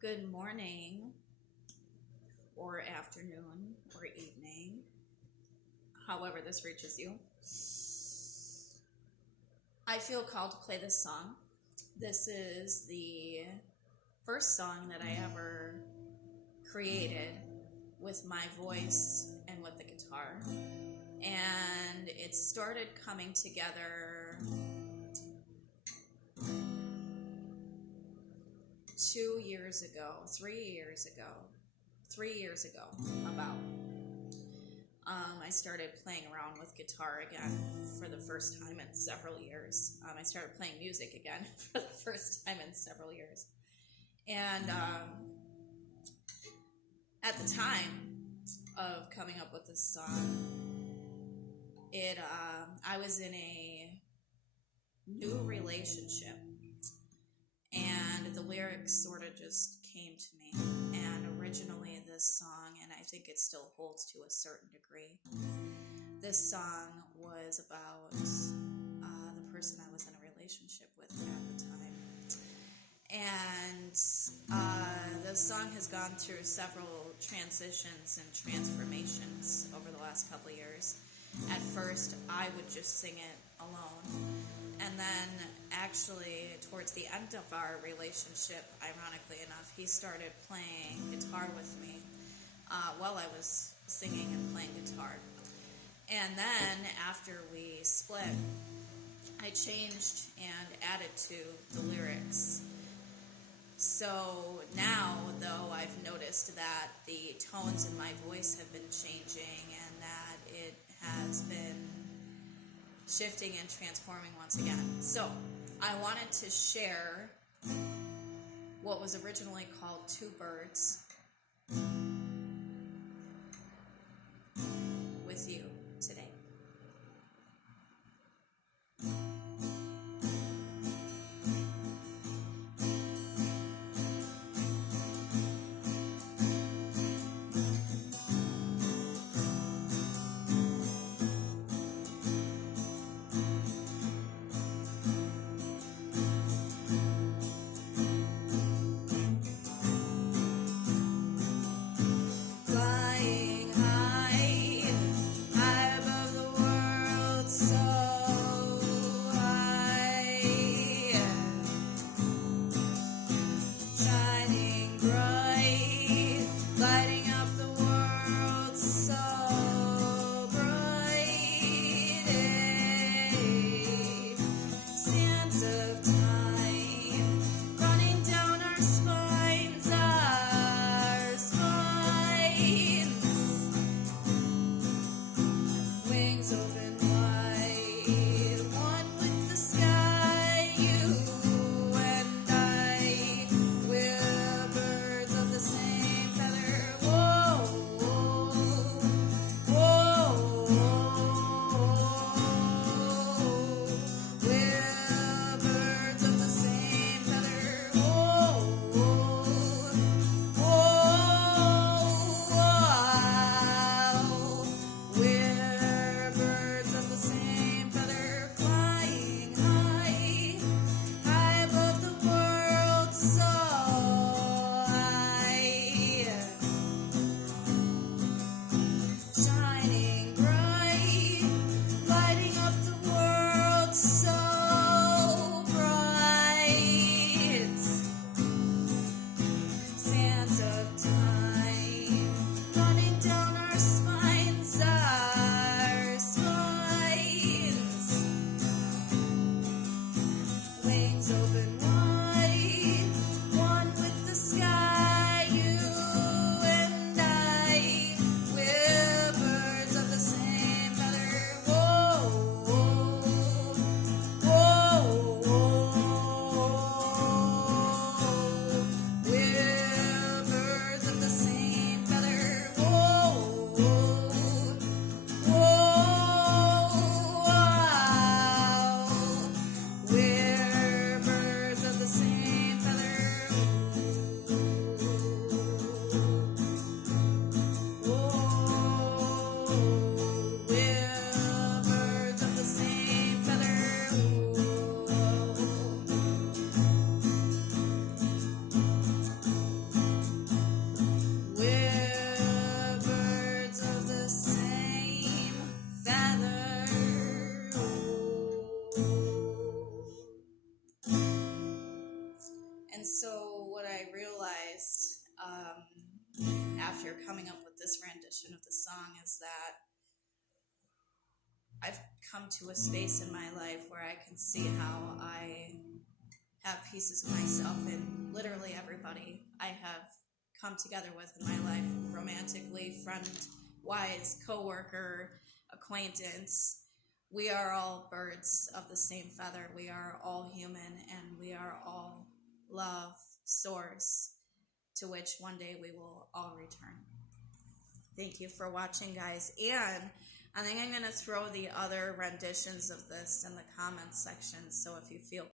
Good morning, or afternoon, or evening, however this reaches you. I feel called to play this song. This is the first song that I ever created with my voice and with the guitar. And it started coming together 2 years ago, 3 years ago, 3 years ago, about. I started playing around with guitar again for the first time in several years. I started playing music again for the first time in several years. And at the time of coming up with this song, I was in a new relationship, and the lyrics sort of just came to me. And originally, this song, and I think it still holds to a certain degree, this song was about the person I was in a relationship with at the time. And the song has gone through several transitions and transformations over the last couple of years. At first, I would just sing it alone. And then, actually, towards the end of our relationship, ironically enough, he started playing guitar with me while I was singing and playing guitar. And then, after we split, I changed and added to the lyrics. So now, though, I've noticed that the tones in my voice have been changing and that it has been shifting and transforming once again. So I wanted to share what was originally called Two Birds with you today. And so what I realized after coming up with this rendition of the song is that I've come to a space in my life where I can see how I have pieces of myself in literally everybody I have come together with in my life, romantically, friend-wise, co-worker, acquaintance. We are all birds of the same feather. We are all human, and we are all love, source, to which one day we will all return. Thank you for watching, guys. And I think I'm going to throw the other renditions of this in the comments section, so if you feel